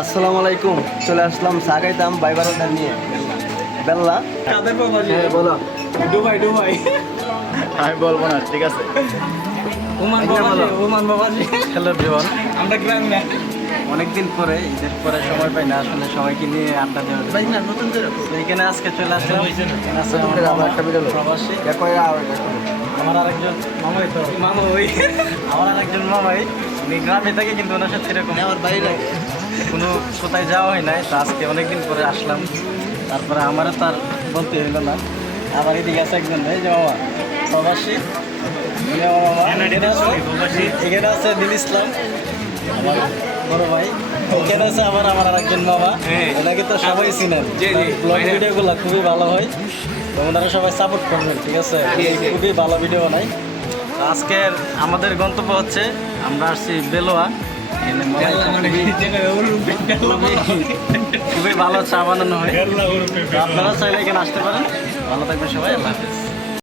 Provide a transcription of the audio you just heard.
আসসালামু আলাইকুম। চলে আসলাম চা খাইতাম বাইবারটা নিয়ে বেল্লা। হ্যাঁ বলো। দুবাই দুবাই আমি বলবো না, ঠিক আছে। ওমান বাবাজি হ্যালো এভরিওয়ান, আমরা গ্রাম না অনেকদিন পরে ঈদের পরে সময় পাই না আসলে সবাইকে নিয়ে আড্ডা দেওয়া ভাই না নতুন করে তো এখানে আজকে চলে আসলাম। এখানে আছে আমার আবার মামা, একটা বিড়াল প্রবাসী। আমার আরেকজন মামাই তো মামা ওই আমার আরেকজন মামাই, উনি গ্রামে থাকে কিন্তু ওনার সাথে এরকম আমার বাইরে কোনো কোথায় যাওয়া হয় নাই। তো আজকে অনেকদিন পরে আসলাম, তারপরে আমারও তার বলতে হইলো না। আবার এদিকে আছে একজন, এই যে মামা প্রবাসী, উনি আমার মামা। এখানে আছে দিল ইসলাম, আমার বড় ভাই। এখানে আছে আমার আরেকজন মামা, ওনাকে তো সবাই চিনেন। জি, জি। ব্লগ ভিডিওগুলো খুবই ভালো হয়, তো ওনারা সবাই সাপোর্ট করবেন, ঠিক আছে। খুবই ভালো ভিডিও বানাই। তো আজকের আমাদের গন্তব্য হচ্ছে আমরা আসছি বেলোয়া। এখানে খুবই ভালো চা বানানো হয়। তো আপনারা চাইলে এখানে আসতে পারেন। ভালো থাকবেন সবাই, আল্লাহ হাফেজ।